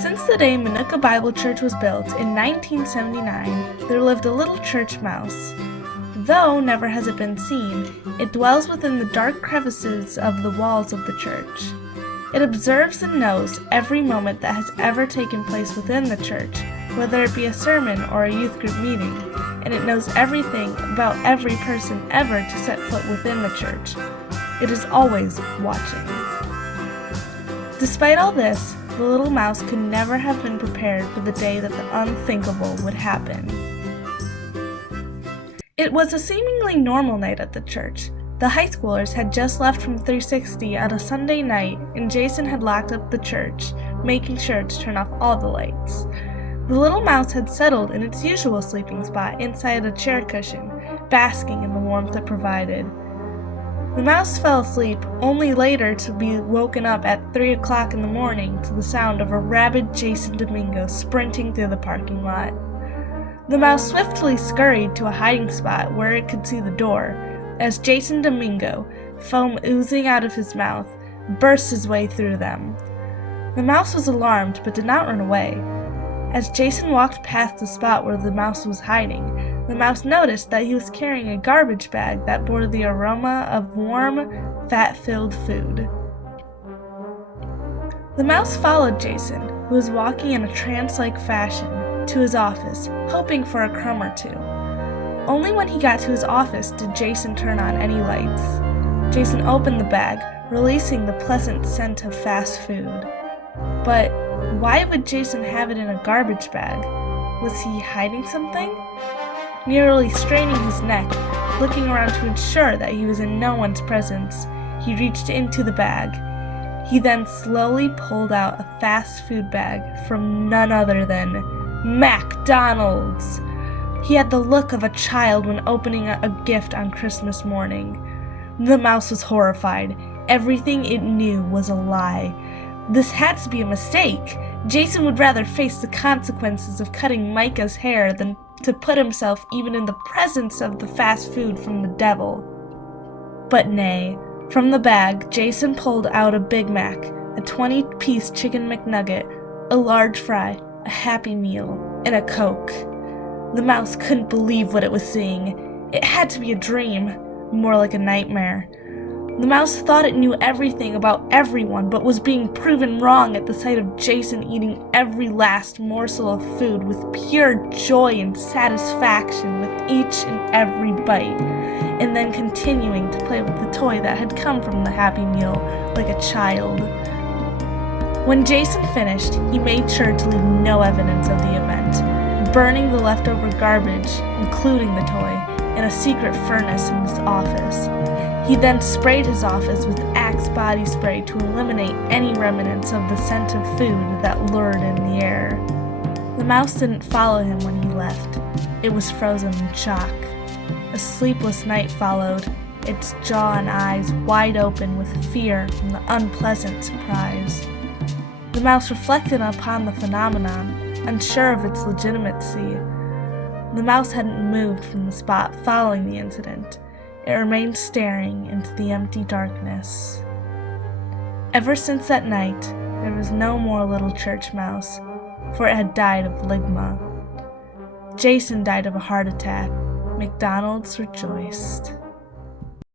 Since the day Manuka Bible Church was built in 1979, there lived a little church mouse. Though never has it been seen, it dwells within the dark crevices of the walls of the church. It observes and knows every moment that has ever taken place within the church, whether it be a sermon or a youth group meeting, and it knows everything about every person ever to set foot within the church. It is always watching. Despite all this, the little mouse could never have been prepared for the day that the unthinkable would happen. It was a seemingly normal night at the church. The high schoolers had just left from 360 on a Sunday night, and Jason had locked up the church, making sure to turn off all the lights. The little mouse had settled in its usual sleeping spot inside a chair cushion, basking in the warmth it provided. The mouse fell asleep, only later to be woken up at 3 o'clock in the morning to the sound of a rabid Jason Domingo sprinting through the parking lot. The mouse swiftly scurried to a hiding spot where it could see the door, as Jason Domingo, foam oozing out of his mouth, burst his way through them. The mouse was alarmed but did not run away. As Jason walked past the spot where the mouse was hiding, the mouse noticed that he was carrying a garbage bag that bore the aroma of warm, fat-filled food. The mouse followed Jason, who was walking in a trance-like fashion, to his office, hoping for a crumb or two. Only when he got to his office did Jason turn on any lights. Jason opened the bag, releasing the pleasant scent of fast food. But why would Jason have it in a garbage bag? Was he hiding something? Nearly straining his neck, looking around to ensure that he was in no one's presence, he reached into the bag. He then slowly pulled out a fast food bag from none other than McDonald's. He had the look of a child when opening a gift on Christmas morning. The mouse was horrified. Everything it knew was a lie. This had to be a mistake. Jason would rather face the consequences of cutting Micah's hair than to put himself even in the presence of the fast food from the devil. But nay, from the bag, Jason pulled out a Big Mac, a 20-piece chicken McNugget, a large fry, a Happy Meal, and a Coke. The mouse couldn't believe what it was seeing. It had to be a dream, more like a nightmare. The mouse thought it knew everything about everyone, but was being proven wrong at the sight of Jason eating every last morsel of food with pure joy and satisfaction with each and every bite, and then continuing to play with the toy that had come from the Happy Meal like a child. When Jason finished, he made sure to leave no evidence of the event, burning the leftover garbage, including the toy, in a secret furnace in his office. He then sprayed his office with Axe body spray to eliminate any remnants of the scent of food that lured in the air. The mouse didn't follow him when he left. It was frozen in shock. A sleepless night followed, its jaw and eyes wide open with fear from the unpleasant surprise. The mouse reflected upon the phenomenon, unsure of its legitimacy. The mouse hadn't moved from the spot following the incident. It remained staring into the empty darkness. Ever since that night, there was no more little church mouse, for it had died of ligma. Jason died of a heart attack. McDonald's rejoiced.